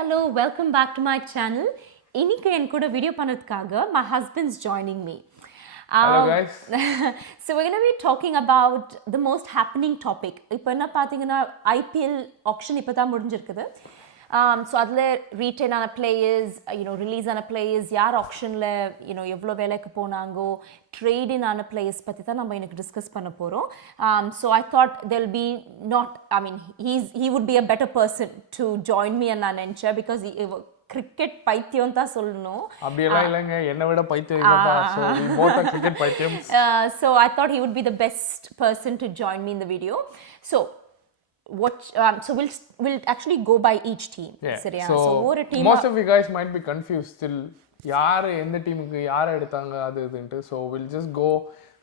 hello, welcome back to my channel. இன்னைக்கு என் கூட video பண்ணதுக்காக my husband's joining me. Hello guys. So we're going to be talking about the most happening topic. இப்போ என்ன பார்த்தீங்கன்னா IPL auction இப்போ தான் முடிஞ்சிருக்குது. So அதில் ரீட்டைன் ஆன பிளேயர்ஸ் ரிலீஸ் ஆன பிளேயர்ஸ் யார் ஆப்ஷனில் எவ்வளோ வேலைக்கு போனாங்கோ ட்ரேடின் ஆன பிளேயர்ஸ் பற்றி தான் நம்ம எனக்கு டிஸ்கஸ் பண்ண போகிறோம். So I thought tell be not he would be a better person to join me நான் நினச்சேன் பிகாஸ் கிரிக்கெட் பைத்தியம் தான் சொல்லணும். அப்படியெல்லாம் இல்லைங்க, என்னை விட பைத்தியம். So I thought he would be the best person to join me in the video. So we'll actually go by each team. So ஒரு team most of you guys might be confused still யார் எந்த டீமுக்கு யார் எடுத்தாங்க அது இதுன்ட்டு. So we'll just go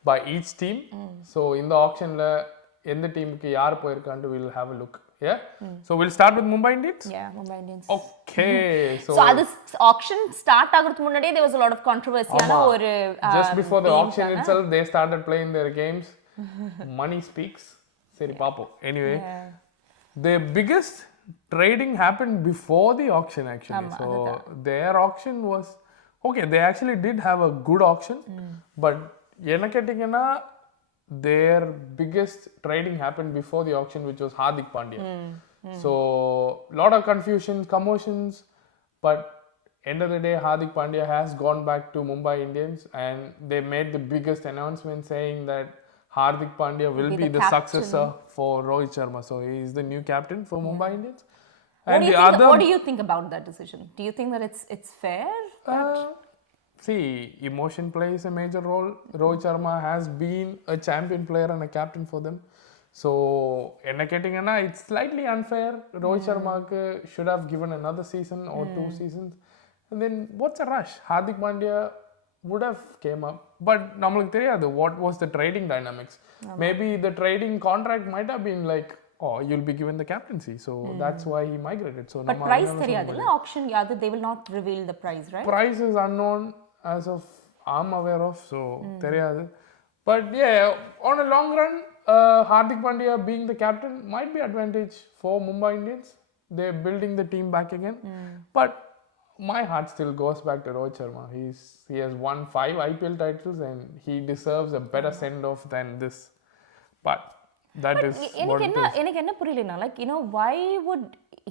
by each team. So இந்த ஆக்ஷன்ல எந்த டீமுக்கு யார் போயிருக்கான்னு we'll have a look. Yeah. So we'll start with Mumbai Indians. Yeah, Mumbai Indians. Okay. So this auction start ஆகிறதுக்கு முன்னாடியே there was a lot of controversy ஆன ஒரு just before the auction itself they started playing their games. Money speaks. சரி பாப்போம். Anyway, the biggest trading happened before the auction actually. So their auction was okay, they actually did have a good auction, but என்ன கேட்டிங்கன்னா their biggest trading happened before the auction, which was Hardik Pandya. So lot of confusions, commotions, but end of the day Hardik Pandya has gone back to Mumbai Indians and they made the biggest announcement saying that Hardik Pandya will be the successor for Rohit Sharma. So he is the new captain for Mumbai Indians. And what do you think about that decision? Do you think that it's fair? See, emotion plays a major role. Rohit Sharma has been a champion player and a captain for them. So, enna kettingana it's slightly unfair. Rohit Sharma should have given another season or 2 seasons. And then what's a rush? Hardik Pandya would have came up, but namalukku theriyadu what was the trading dynamics. Maybe the trading contract might have been like, oh, you'll be given the captaincy, so that's why he migrated. So but price theriyadilla auction yadu they will not reveal the price, right? Price is unknown as of I'm aware of, so theriyadu. But yeah, on a long run Hardik Pandya being the captain might be advantage for Mumbai Indians. They're building the team back again. But my heart still goes back to Rohit Sharma. He has won 5 IPL titles and he deserves a better send off than this. But that is what it is. எனக்கு என்ன புரியலனா like why would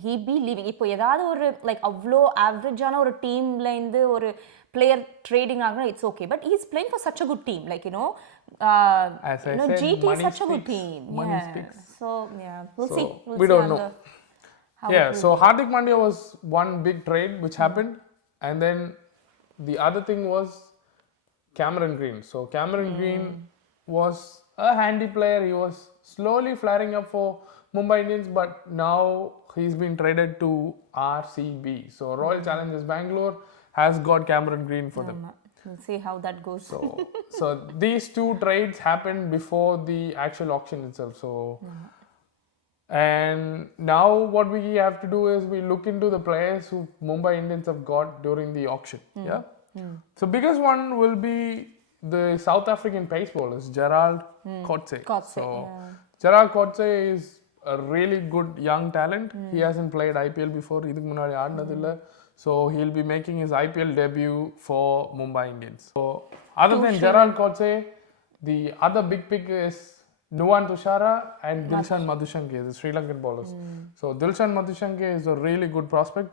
he be leaving? இப்போ ஏதாவது ஒரு like அவ்ளோ ஆவரேஜான ஒரு டீம்ல இருந்து ஒரு player trading ஆகுனா it's okay, but he's playing for such a good team, like as I said, GT is such a good team. Money speaks. So we'll see. We don't know. So Hardik Pandya was one big trade which happened, and then the other thing was Cameron Green. So Cameron Green was a handy player. He was slowly flaring up for Mumbai Indians, but now he's been traded to RCB. So Royal Challengers Bangalore has got Cameron Green for them. We'll see how that goes. So these 2 trades happened before the actual auction itself. So and now what we have to do is we look into the players who Mumbai Indians have got during the auction. So biggest one will be the South African pace bowlers, Gerald Coetzee. So Gerald Coetzee is a really good young talent. He hasn't played IPL before. idhukku munadi aadnadilla. So he'll be making his IPL debut for Mumbai Indians. So other than Gerald Coetzee, the other big pick is Nuwan Tushara and Dilshan Madhushanke, the Sri Lankan bowlers. So Dilshan Madhushanke is a really good prospect.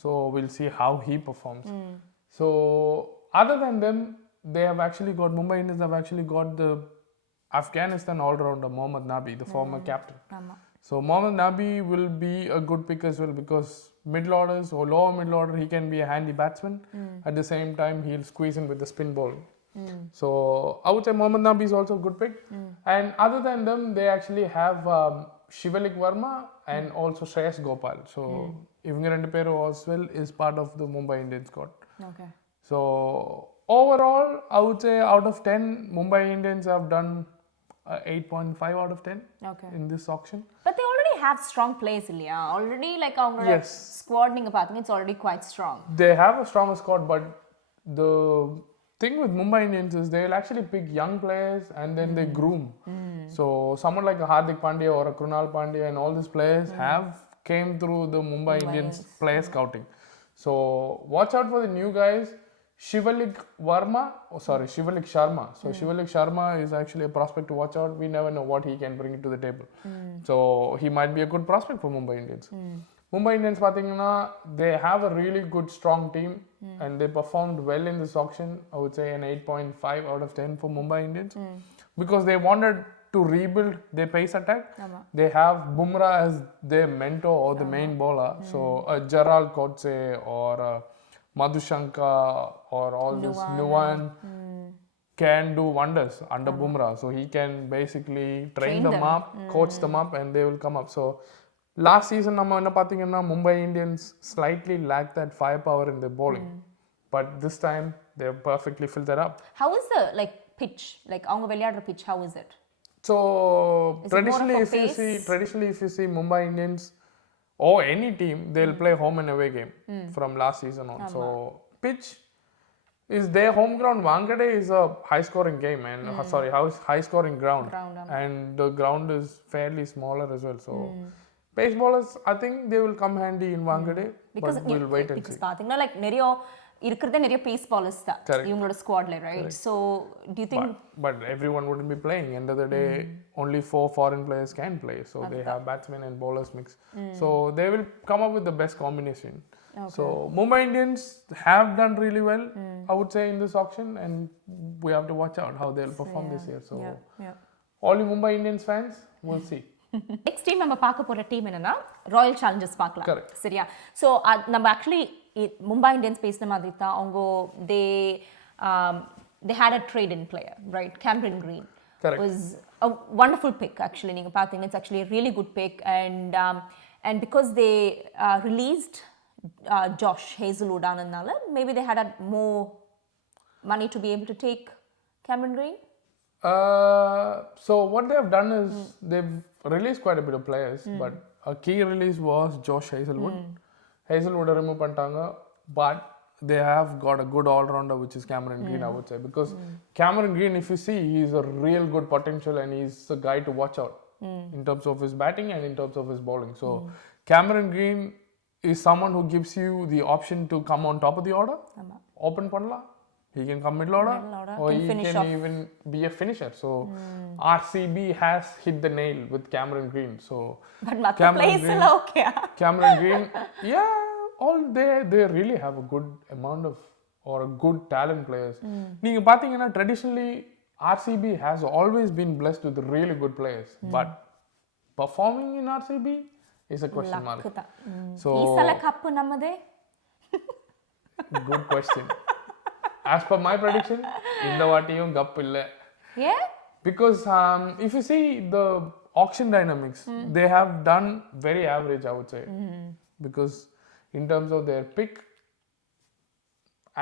So we'll see how he performs. So other than them, they have actually got Mumbai Indians have actually got the Afghanistan all-rounder Mohammad Nabi, the former captain. So Mohammad Nabi will be a good pick as well because middle orders or lower middle order he can be a handy batsman. At the same time he'll squeeze in with the spin bowling. So I would say Mohammad Nabi is also a good pick. And other than them they actually have Shivalik Verma and also Shreyas Gopal. So ivanga rendu peru as well is part of the Mumbai Indians squad. Okay. So overall I would say out of 10 Mumbai Indians have done 8.5 out of 10 in this auction. But they already have strong players இல்லையா? Already like அவங்களோட squad நீங்க பாத்தீங்க it's already quite strong. They have a strong squad, but the thing with Mumbai Indians is they'll actually pick young players and then they groom. So someone like a Hardik Pandya or a Krunal Pandya and all these players have came through the Mumbai Indians player scouting. So watch out for the new guys. Shivalik Sharma. So Shivalik Sharma is actually a prospect to watch out. We never know what he can bring to the table. So he might be a good prospect for Mumbai Indians. Mumbai Indians, they have a really good strong team and they performed well in this auction. I would say an 8.5 out of 10 for Mumbai Indians because they wanted to rebuild their pace attack. They have Bumrah as their mentor or the main bowler. So Gerald Kotze or Madhushanka or all this Nuwan can do wonders under Bumrah. So he can basically train them up, coach them up, and they will come up. So last season, Mumbai Indians slightly lacked that firepower in their bowling. But this time, they have perfectly filled that up. How is the pitch? Like, avanga veliyadra pitch, how is it? So Is traditionally, it more of a if you see Mumbai Indians or any team, they'll play home and away game from last season on. So pitch is their home ground. Wankhede is a high-scoring game and high-scoring ground, and the ground is fairly smaller as well. So pace bowlers, I think they will come handy in Wankhede, but we'll wait and see. Because like நிறைய pace bowlers தான் இவங்களோட ஸ்குவாட்ல, right? So do you think but everyone wouldn't be playing. End of the day, only 4 foreign players can play, so they have batsmen and bowlers mix. So they will come up with the best combination. So Mumbai Indians have done really well, I would say, in this auction, and we have to watch out how they'll perform this year. So all you Mumbai Indians fans, we'll see. Next team நம்ம பார்க்க போற team என்னன்னா Royal Challengers பார்க்கலாம், சரியா? So நம்ம actually Mumbai Indians பேசின மாதிரி தான் அவங்க they had a trade in player, right? Cameron Green was a wonderful pick actually. நீங்க பார்த்தீங்கன்னா it's actually a really good pick, and because they released Josh Hazelwood ஆனதுனால maybe they had more money to be able to take Cameron Green. So what they have done is they've released quite a bit of players, but a key release was Josh Hazelwood. Hazelwood remove pantanga, but they have got a good all-rounder, which is Cameron Green, I would say, because Cameron Green, if you see, he's a real good potential and he's a guy to watch out in terms of his batting and in terms of his bowling. So Cameron Green is someone who gives you the option to come on top of the order, open panla. He can come middle order or he can even be a finisher. So RCB has hit the nail with Cameron Green. So but Cameron Green, all they really have a good amount of or a good talent players. நீங்க பாத்தீங்கன்னா traditionally RCB has always been blessed with really good players, but performing in RCB is a question mark. So isala cup nammade? Good question. As per my prediction, இந்த வாட்டியும் cup இல்ல. Yeah? Because if you see the auction dynamics, they have done very average, I would say. Because in terms of their pick,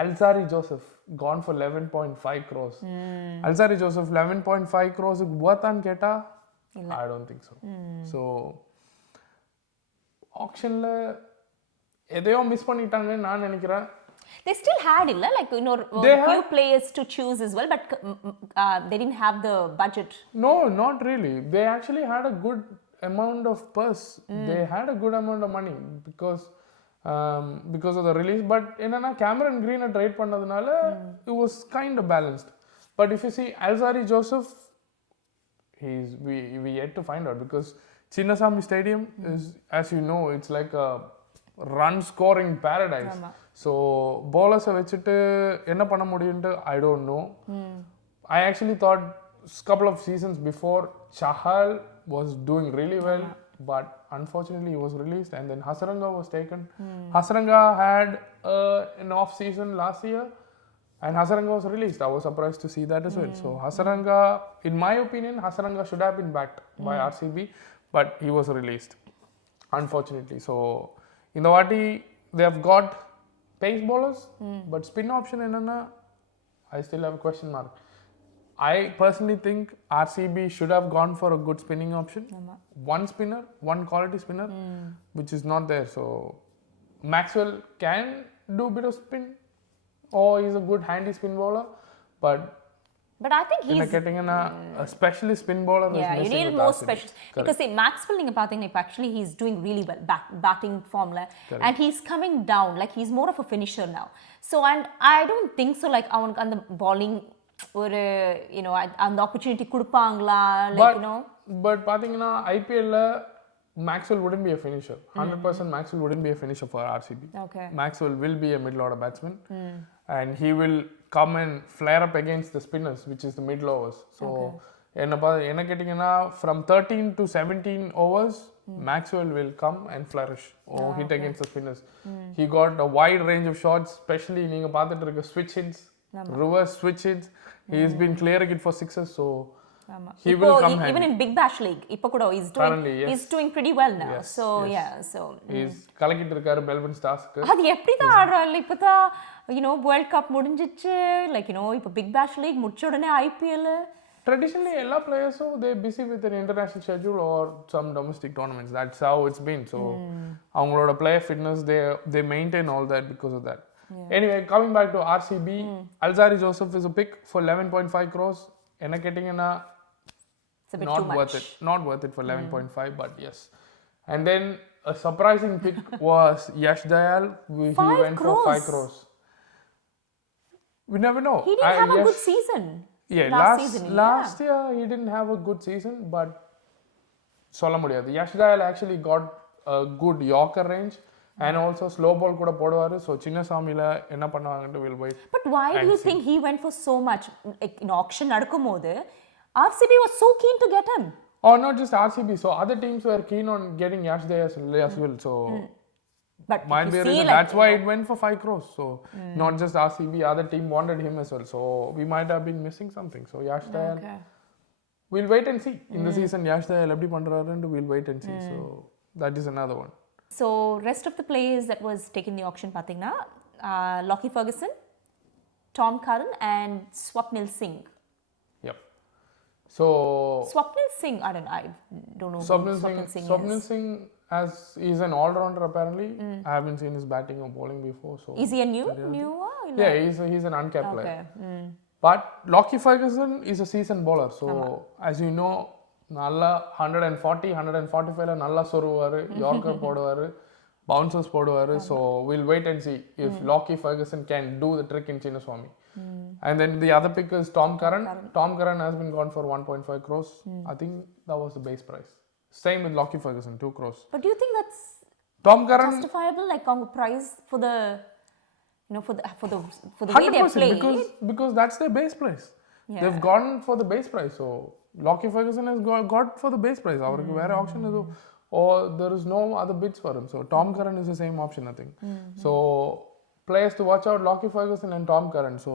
Alzari Joseph gone for 11.5 crores. Alzari Joseph 11.5 crores worth on keta? I don't think so. So auctionல எதையோ miss பண்ணிட்டாங்கன்னு நான் நினைக்கிறேன். They still had illa, like few players to choose as well, but they didn't have the budget. No, not really. They actually had a good amount of purse. They had a good amount of money because of the release. But enna Cameron Green trade pannadunala it was kind of balanced. But if you see Alzari Joseph, we yet to find out, because Chinnaswamy Stadium is, as you know, it's like a run scoring paradise. So bowlers vechittu enna panna mudiyunnu I don't know. I actually thought a couple of seasons before Chahal was doing really well, but unfortunately he was released, and then Hasaranga was taken. Hasaranga had an off season last year and Hasaranga was released. I was surprised to see that as well. So Hasaranga, in my opinion, Hasaranga should have been backed by RCB, but he was released, unfortunately. So in the Vati, they have got pace bowlers, but spin option enna, I still have a question mark. I personally think RCB should have gone for a good spinning option. One spinner, one quality spinner, which is not there. So Maxwell can do a bit of spin, or he's a good handy spin bowler, but But I think என்ன he's கேட்டிங்கன்னா a specialist spin bowler is yeah, you missing need with more RCB. specials because see Maxwell நீங்க பாத்தீங்கன்னா இப்ப actually he's doing really well batting formல and he's coming down like he's more of a finisher now. So and I don't think so like அவனுக்கு அந்த bowling ஒரு you know அந்த opportunity கொடுப்பாங்களா like you know but பாத்தீங்கன்னா IPL ல Maxwell wouldn't be a finisher. 100% Maxwell wouldn't be a finisher for RCB. okay Maxwell will be a middle order batsman and he will come and flare up against the spinners which is the middle overs. So என்ன கேட்டிங்கன்னா from 13 to 17 overs Maxwell will come and flourish or hit against the spinners. He got a wide range of shots, especially நீங்க பார்த்துட்டு இருக்க switch hits, reverse switch hits. He has been clearing it for sixes, so he will come handy. Even in Big Bash League இப்போ கூட he's doing pretty well now. Yes, so yes. yeah so he's கலக்கிட்டு இருக்காரு Melbourne ஸ்டார்ஸ்க்கு. அது எப்படி தான் ஆடுறாரு இப்பதான் you know World Cup முடிஞ்சிச்சு like you know இப்போ Big Bash League முடிச்ச உடனே IPL Traditionally எல்லா players-உம் they busy with their international schedule or some domestic tournaments. That's how it's been. So அவங்களோட player fitness they maintain all that because of that. Anyway, coming back to RCB, Alzari Joseph is a pick for 11.5 crores. என்ன கேட்டிங்கன்னா it's a bit not too much. worth it. Not worth it for 11.5, but yes. And then a surprising pick was Yash Dayal. He went for 5 crores. We never know. He didn't have a good season. Yeah, last year he didn't have a good season, but சொல்ல முடியாது. Yash Dayal actually got a good Yorker range and also slow ball கூட போடுவாரு. So சின்னசாமில என்ன பண்ணுவாங்கன்னு will wait. But why do you think he went for so much like in auction நடக்கும்போது RCB was so keen to get him? Or not just RCB, so other teams were keen on getting Yash Dayal as well. So but might be a reason. Like, that's why it went for 5 crores. So not just RCB, other team wanted him as well. So we might have been missing something. So Yash Dayal, we'll wait and see. In the season, Yash Dayal eppadi pandறாருன்னு we'll wait and see. So that is another one. So rest of the players that was taken in the auction pathina Lockie Ferguson, Tom Curran and Swapnil Singh. Yep. So Swapnil Singh, I don't know who Swapnil Singh as he's an all-rounder apparently. I haven't seen his batting or bowling before. So is he a new? Yeah, he's an uncapped player. But Lockie Ferguson is a seasoned bowler. So as you know, நல்லா 145 ல நல்லா சொருவாரு, yorker போடுவாரு, bouncers போடுவாரு. So we'll wait and see if Lockie Ferguson can do the trick in Chinnaswamy. And then the other pick is Tom Curran. Tom Curran has been gone for 1.5 crores. I think that was the base price. Same with Lockie Ferguson, 2 crores. But do you think that's Tom Curran justifiable like on the price for the you know for the way they play? Because that's their base price. They've gone for the base price. So Lockie Ferguson has got for the base price. அவருக்கு வேற option எதுவும் or there is no other bids for him. So Tom Curran is the same option I think. So players to watch out, Lockie Ferguson and Tom Curran. So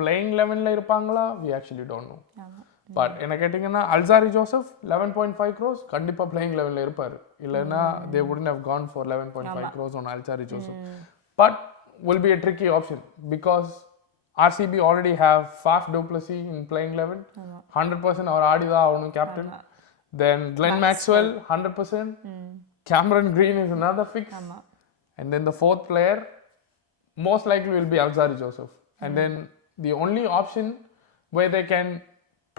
playing 11 ல இருப்பாங்களா we actually don't know. But என்ன கேட்டிங்கன்னா Alzari Joseph 11.5 crores கண்டிப்பா playing 11 ல இருப்பாரு. இல்லனா they wouldn't have gone for 11.5 crores on Alzari Joseph. But will be a tricky option because RCB already have Faf du Plessis in playing 11. 100% அவர் ஆடிதான் ஆகணும் captain. Then Glenn Maxwell 100%. Cameron Green is another fix. And then the fourth player most likely will be Alzari Joseph. And then the only option where they can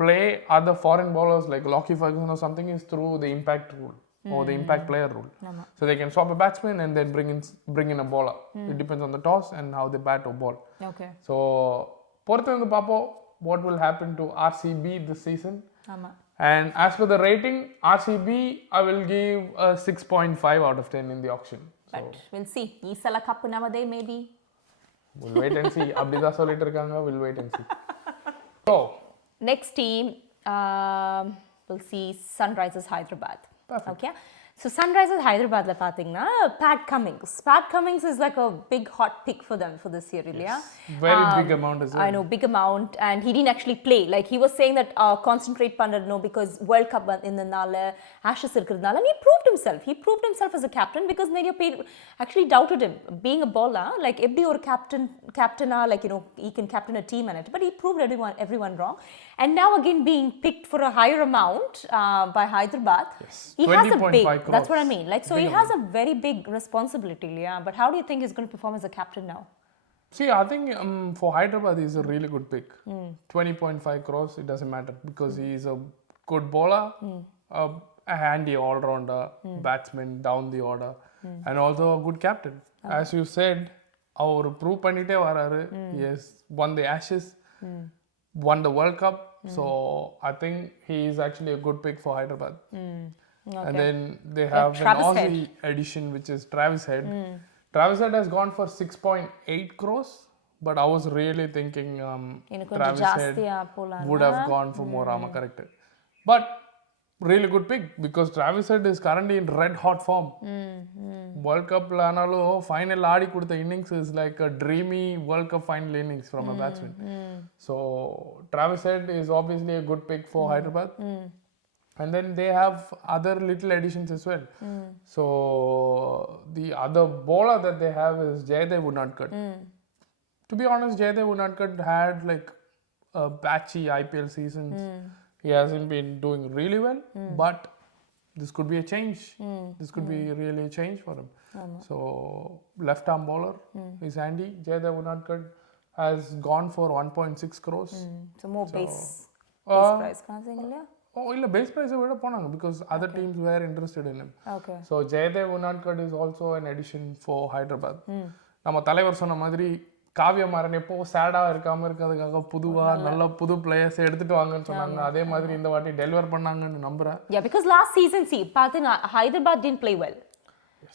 play other foreign bowlers like Lockie Ferguson or something is through the impact rule. Or the impact player rule. So they can swap a batsman and then bring in a bowler. It depends on the toss and how they bat or bowl. Okay. So பொறுத்து வந்து பாப்போம் what will happen to RCB this season. And as for the rating, RCB I will give a 6.5 out of 10 in the auction. So but we'll see. Isala cup nowadays maybe. We'll wait and see. அப்படிதான் சொல்லிட்டு இருக்காங்க. We'll wait and see. So next team we'll see Sunrisers Hyderabad. Perfect. Okay. So Sunrisers Hyderabad la pathina Pat Cummins is like a big hot pick for them for this year really. Yes. Very big amount as well. I know, big amount, and he didn't actually play. Like he was saying that concentrate panna because World Cup in the nala Ashes irukradnala, and he proved himself as a captain because Nadia actually doubted him being a bowler. Like every or captain like you know he can captain a team and it, but he proved everyone wrong. And now again being picked for a higher amount by Hyderabad. Yes. He has a big. Crores. That's what I mean. Like so, he has a very big responsibility, yeah. But how do you think he's going to perform as a captain now? See, I think for Hyderabad, he's a really good pick. 20.5 crores, it doesn't matter because he's a good bowler, a handy all-rounder, batsman down the order, and also a good captain. As you said, our prove பண்ணிட்டே வராரு. He has won the Ashes, won the World Cup. So I think he is actually a good pick for Hyderabad. And then they have an Travis Aussie addition, which is Travis Head. Travis Head has gone for 6.8 crores, but I was really thinking Travis Head would have gone for more. I'm corrected. But really good pick because Travis Head is currently in red hot form. World Cup lanalo final aadi kudutha innings is like a dreamy World Cup final innings from a batsman. So Travis Head is obviously a good pick for Hyderabad. And then they have other little additions as well. So the other bowler that they have is Jayadev Unadkat. To be honest, Jayadev Unadkat had like a patchy IPL seasons. He hasn't been doing really well, but this could be a change. This could be really a change for him. So left arm bowler is handy. Jayadev Unadkat has gone for 1.6 crores. So more base price காசுங்களா? இல்ல base price விட போனாங்க because other teams were interested in him. Okay. So Jayadev Unadkat is also an addition for Hyderabad. நம்ம தலைவர் சொன்ன மாதிரி காவிய மாறன் எப்போ சேடா இருக்காம இருக்கிறதுக்காக புதுவா நல்ல புது பிளேயர்ஸ் எடுத்துட்டு வாங்கன்னு சொன்னாங்க. அதே மாதிரி இந்த வாட்டி டெலிவர் பண்ணாங்கன்னு நம்புறேன். Yeah, because last season பார்த்தீங்கன்னா Hyderabad didn't play well.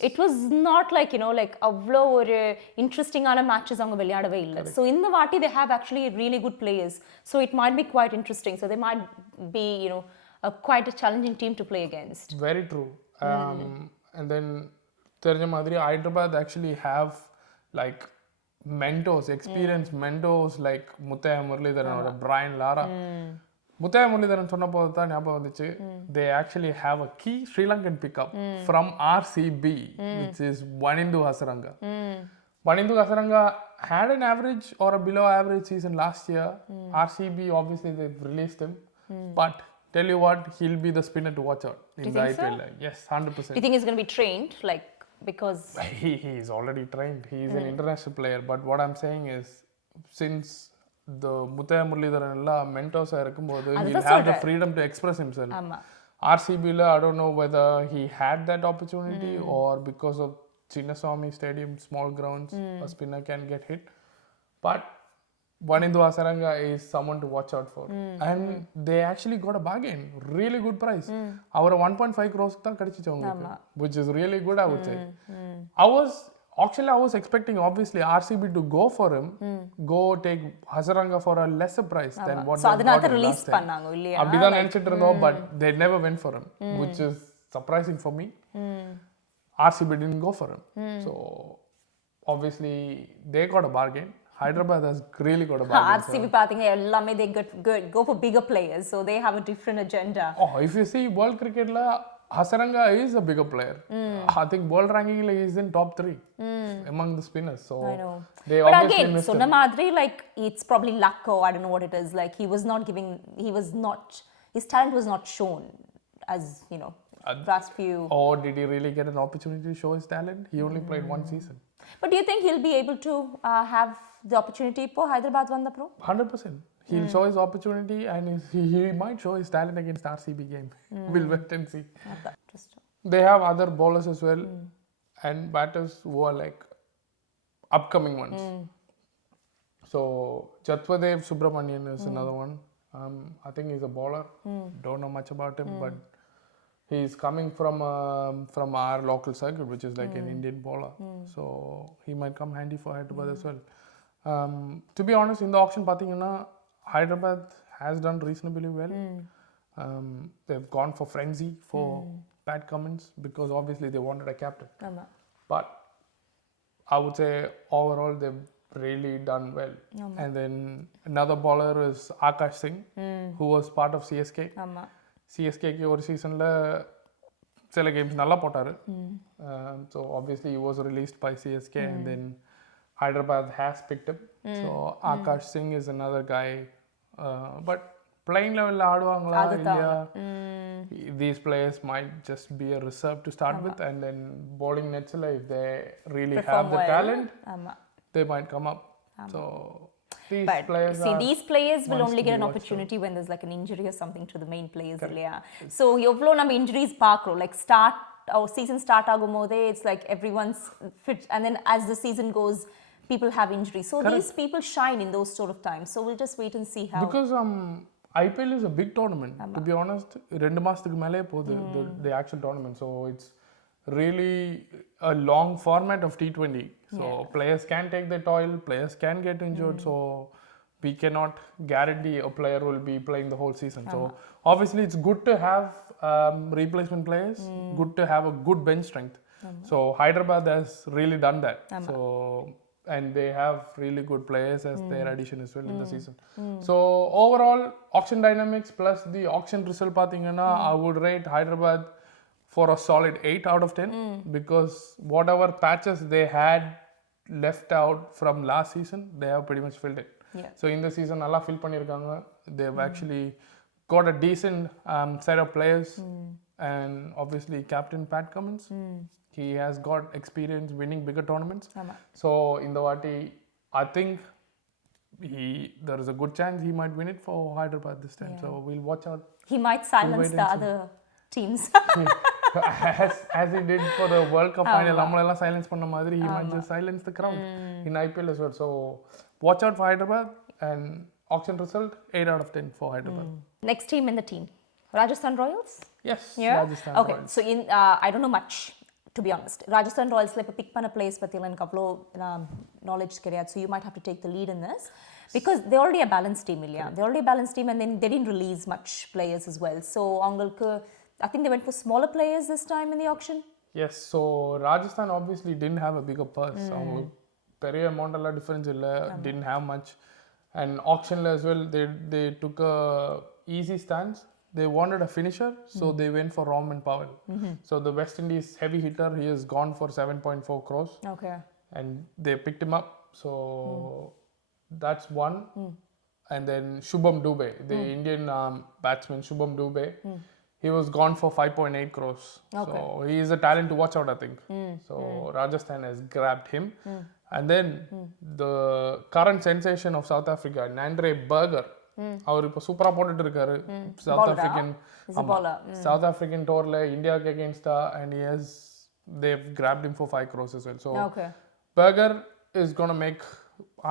It was not like, like அவ்வளோ ஒரு இன்ட்ரெஸ்டிங்கான மேட்சஸ் அவங்க விளையாடவே இல்லை. So இந்த வாட்டி they have actually really good players. So it might be quite interesting. So they might be, quite a challenging team to play against. Very true. And then தெரிஞ்ச மாதிரி Hyderabad actually have like mentors, experienced mentors like Muthaiya Muralidharan or Brian Lara. Muthaiya Muralidharan சொன்ன போது தான் ஞாபகம் வந்துச்சு. They actually have a key Sri Lankan pickup from RCB, which is Wanindu Hasaranga. Wanindu Hasaranga had an average or a below average season last year. RCB obviously they've released him, but tell you what, he'll be the spinner to watch out in the IPL. So? Yes, 100%. Do you think he's going to be trained because he is already trained. He is an international player. But what I'm saying is, since the Muthaiya Muralidharan ella mentors இருக்கும்போது he'll have the freedom to express himself. RCB la I don't know whether he had that opportunity or because of Chinnaswamy Stadium, small grounds, a spinner can get hit. But Wanindu Hasaranga is someone to watch out for. And they actually got a bargain. Really good price. Our 1.5 crores தான் கிடைச்சிச்சு அவங்களுக்கு, which is really good, I would say. I was expecting obviously RCB to go for him, go take Hasaranga for a lesser price than what so they got release பண்ணாங்க இல்லையா? அப்படிதான் நினைச்சிட்டு இருந்தோம், but they never went for him, which is surprising for me. RCB didn't go for him. So obviously they got a bargain. Hyderabad has really got a bargain. RCB பாத்தீங்க எல்லாமே they go for bigger players, so they have a different agenda. If you see world cricket la Hasaranga is a bigger player. I think world ranking la is in top 3 among the spinners. So I know. They but obviously again, சொன்ன மாதிரி it's probably luck or I don't know what it is. Like his talent was not shown as, last few. Or did he really get an opportunity to show his talent? He only played one season. But do you think he'll be able to have the opportunity for Hyderabad vanda pro? 100%. He'll show his opportunity and he might show his talent against RCB game. We'll wait and see. Interesting. They have other bowlers as well and batters who are like upcoming ones. So Jatwadev Subramanian is another one. I think he's a bowler. Don't know much about him, but he's coming from our local circuit, which is like an Indian bowler. So he might come handy for Hyderabad as well. To be honest, in the auction, Hyderabad has done reasonably well. They've gone for frenzy for Pat Cummins because obviously they wanted a captain. But I would say overall they've really done well. And then another bowler is Akash Singh, who was part of CSK. சிஎஸ்கேக்கு ஒரு சீசனில் சில games நல்லா போட்டார். So obviously he was released by CSK and then Hyderabad has picked him. So Akash Singh is another guy. But playing level ஆடுவாங்களா இல்லையா? These players might just be a reserve to start with and then bowling netsல if they really have the talent, they might come up. So these But players see, are these players will ones only to get be an watched opportunity when there's like an injury or something to the main players. Yeah. So எவ்வளோ நம்ம injuries பார்க்குறோம், like start or season start ஆகும்போதே it's like everyone's fit, and then as the season goes, people have injuries. So these people shine in those sort of times. So we'll just wait and see how. Because IPL is a big tournament. To be honest, 2 மாசத்துக்கு மேலே போகுது the actual tournament. So it's really a long format of T20. So players can take their toil, players can get injured. So we cannot guarantee a player will be playing the whole season. So obviously it's good to have replacement players, good to have a good bench strength. So Hyderabad has really done that. So and they have really good players as their addition as well in the season. So overall auction dynamics plus the auction result pathingana, I would rate Hyderabad for a solid 8 out of 10 because whatever patches they had left out from last season, they have pretty much filled it. Yeah. So in the season alla fill pannirukanga. They've actually got a decent set of players and obviously captain Pat Cummins. He has got experience winning bigger tournaments. So in the Vati, I think there is a good chance he might win it for Hyderabad this time. So we'll watch out. He might silence the other teams. as he did for the World Cup final, nammalella silence panna madri, he might just silence the crowd in IPL as well. So watch out for Hyderabad, and auction result 8 out of 10 for Hyderabad. Next team in the team, Rajasthan Royals. Yes, Yeah. Rajasthan Okay, Royals. so in I don't know much, to be honest. Rajasthan Royals like pick panna players pathila enakku avlo knowledge keriyad, so you might have to take the lead in this because they already a balanced team illaya. They already a balanced team, and then they didn't release much players as well. So avangalku I think they went for smaller players this time in the auction. Yes, so Rajasthan obviously didn't have a bigger purse. அவங்களுக்கு பெரிய amount எல்லாம் difference இல்லை, didn't have much. And auction as well, they took a easy stance. They wanted a finisher, so they went for Rahman Powell. So the West Indies heavy hitter, he has gone for 7.4 crores. Okay. And they picked him up. So that's one. And then Shubham Dubey, the Indian batsman Shubham Dubey, he was gone for 5.8 crores. Okay. So he is a talent to watch out, I think. So Rajasthan has grabbed him. And then the current sensation of South Africa, Nandre Berger. அவர் இப்போ சூப்பராக போட்டுட்டு இருக்காரு south African டோர்ல இந்தியாவுக்கு அகேன்ஸ்டா, and they've grabbed him for 5 crores as well. So Berger is going to make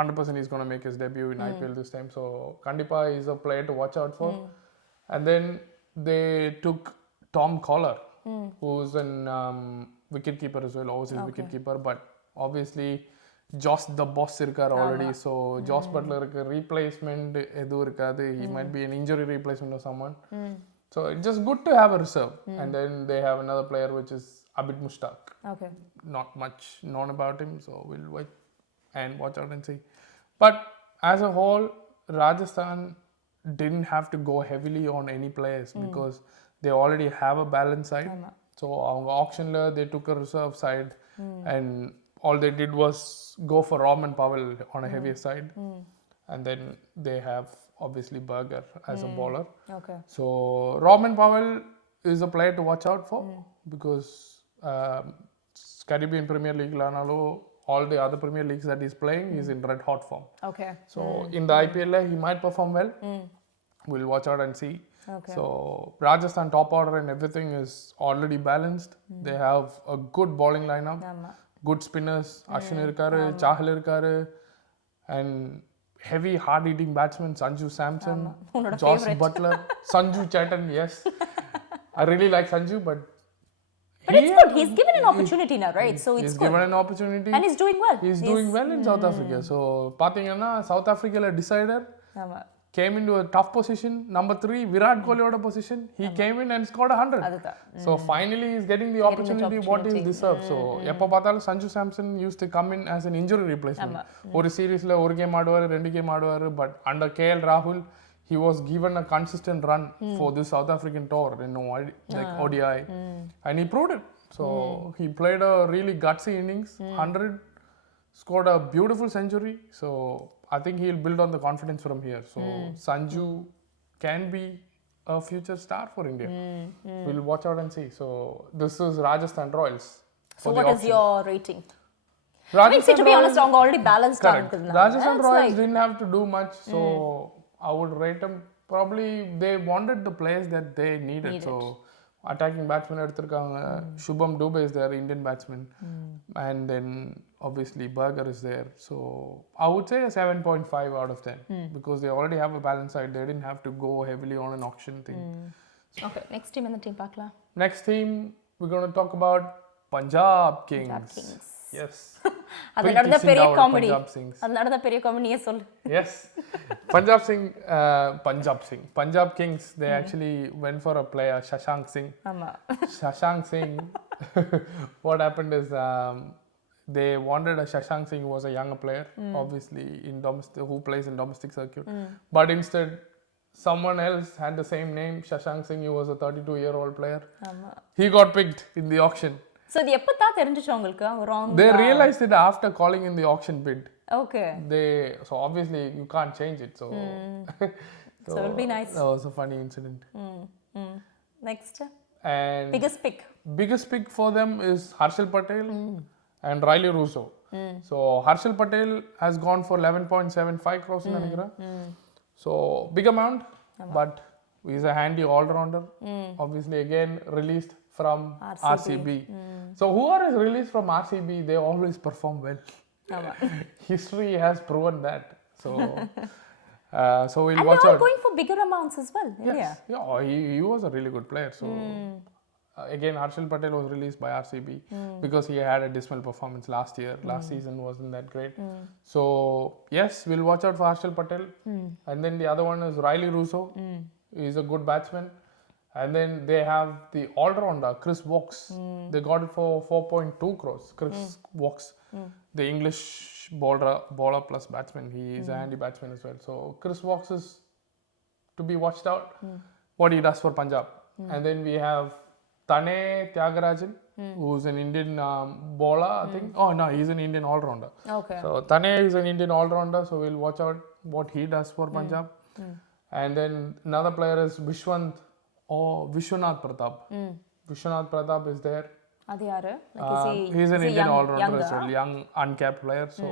100% he's going to make his debut in IPL this time. So Kandipa is a player to watch out for. And then they took Tom Collar, who's an wicket keeper as well, overseas wicket keeper, but obviously Josh the boss irkar already. So Josh Butler irukku replacement edu irukadu. He might be an injury replacement or someone. So it's just good to have a reserve. And then they have another player which is Abid Mushtaq. Okay. Not much known about him, so we'll wait and watch out and see. But as a whole, Rajasthan didn't have to go heavily on any players because they already have a balanced side. So on auction they took a reserve side, and all they did was go for Rahman Powell on a heavier side. And then they have obviously Berger as a bowler. Okay. So Rahman Powell is a player to watch out for because Caribbean Premier League lanalo, all the other Premier Leagues that he's playing, he's in red hot form. Okay. So in the IPL he might perform well. We'll watch out and see. Okay. So Rajasthan top order and everything is already balanced. They have a good bowling lineup, good spinners. Ashwin irkaru, Chahal irkaru, and heavy hard hitting batsmen Sanju Samson, Josh Butler, Sanju Chatan. Yes, I really like Sanju, but it's good. He's given an opportunity now, right? So it's he's good. given an opportunity, And he's doing well. He's doing well in South Africa. So pathina South Africa la decider came into a tough position. Number 3, Virat Kohli oda position. He came in and scored 100. So finally he's getting the opportunity what he deserves. So எப்போ பார்த்தாலும் Sanju Samson used to come in as an injury replacement. ஒரு சீரீஸ்ல ஒரு game ஆடுவாரு, 2 game ஆடுவாரு, but under KL Rahul he was given a consistent run for this South African tour in ODI, and he proved it. So he played a really gutsy innings, 100, scored a beautiful century. So I think he'll build on the confidence from here. So Sanju can be a future star for India. We'll watch out and see. So this is Rajasthan Royals. So what is your rating? I mean, see, to be honest, அவங்க already balanced correct. ஆனதுனால, Rajasthan it's Royals like- didn't have to do much, so I would rate them probably they wanted the players that they needed. So attacking batsman எடுத்திருக்காங்க. Shubham Dubey is there, Indian batsman, and then obviously Berger is there. So I would say a 7.5 out of 10 because they already have a balanced side. They didn't have to go heavily on an auction thing. Okay, next team என்ன team பார்க்கலாம்? Next team we're going to talk about Punjab Kings. Punjab Kings. Yes. அது நடந்த பெரிய comedy. Punjab Kings. அது நடந்த பெரிய comedy நீயே சொல்லு. Yes. Punjab Kings, they actually went for a player, Shashank Singh. ஆமா. Shashank Singh, what happened is they wanted a Shashank Singh who was a younger player, obviously who plays in domestic circuit. But instead, someone else had the same name, Shashank Singh, who was a 32-year-old player. ஆமா. He got picked in the auction. So இது எப்பதான் தெரிஞ்சுச்சு உங்களுக்கு? wrong. They realized it after calling in the auction bid. Okay. So obviously you can't change it. So So it'll be nice. That was a funny incident. Next. And Biggest pick for them is Harshal Patel and Riley Russo. So Harshal Patel has gone for 11.75 crores in Nigeria. So big amount, but he's a handy all-rounder. Obviously again released from RCB. So whoever is released from RCB, they always perform well. History has proven that. So we'll and watch they're all out. going for bigger amounts as well. Yes. Yeah, he was a really good player. So again, Harshal Patel was released by RCB because he had a dismal performance last year. Last season wasn't that great. So yes, we'll watch out for Harshal Patel. And then the other one is Riley Russo. He's a good batsman. And then they have the all-rounder, Chris Woks. They got it for 4.2 crores. Chris Woks, the English bowler plus batsman. He is a handy batsman as well. So Chris Woks is to be watched out, what he does for Punjab. And then we have Tane Tyagarajan, who's an Indian bowler, I think. Oh, no, he's an Indian all-rounder. Okay. So Tane is an Indian all-rounder, so we'll watch out what he does for Punjab. And then another player is Vishwanath Pratap. Vishwanath Pratap is there. அது யாரு? He's an Indian all-rounder as well, young uncapped player. So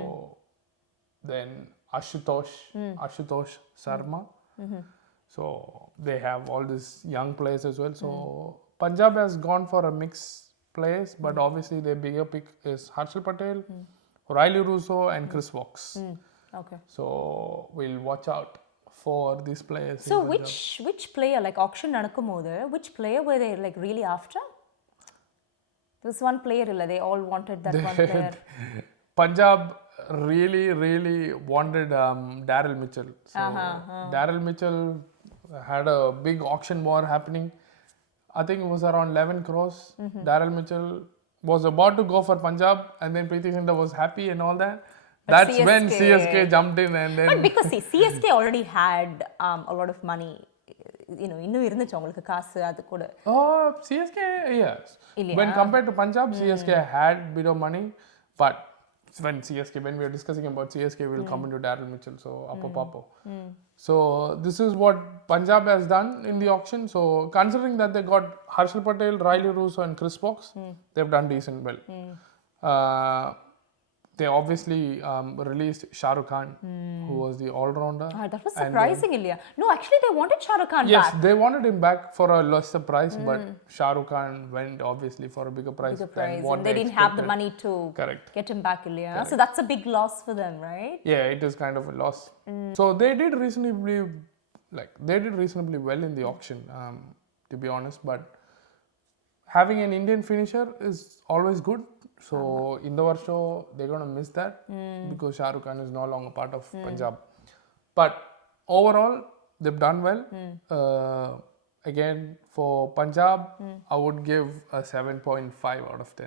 then Ashutosh Sharma. So they have all these young players as well. So Punjab has gone for a mixed players, but obviously their bigger pick is Harshal Patel, Riley Russo, and Chris Woks. Okay. So we'll watch out for these players. So which player, like auction நடக்கும்போது, which player were they like really after? There was one player, they all wanted that one player. Punjab really wanted Daryl Mitchell. So Daryl Mitchell had a big auction war happening. I think it was around 11 crores. Daryl Mitchell was about to go for Punjab, and then Preeti Zinta was happy and all that. That's when CSK jumped in and then... But because see, CSK already had a lot of money. இன்னும் இருந்துச்சு அவங்களுக்கு காசு அது கூட. CSK, yes. When compared to Punjab, CSK had bit of money, but when we are discussing about CSK, we'll come into Daryl Mitchell. So Papo. So this is what Punjab has done in the auction. So considering that they got Harshal Patel, Riley Russo, and Chris Woks, they've done decent well. They obviously released Shah Rukh Khan, who was the all-rounder. That was surprising, Ilya. No, actually they wanted Shah Rukh Khan back. Yes, they wanted him back for a lesser price, but Shah Rukh Khan went obviously for a bigger price. Than what and they didn't have the money to get him back, Ilya. So that's a big loss for them, right? Yeah, it is kind of a loss. So they did reasonably well in the auction, to be honest. But having an Indian finisher is always good. So in the Varsho, they're going to miss that because Shah Rukh Khan is no longer part of Punjab. But overall, they've done well. Again, for Punjab, I would give a 7.5 out of 10.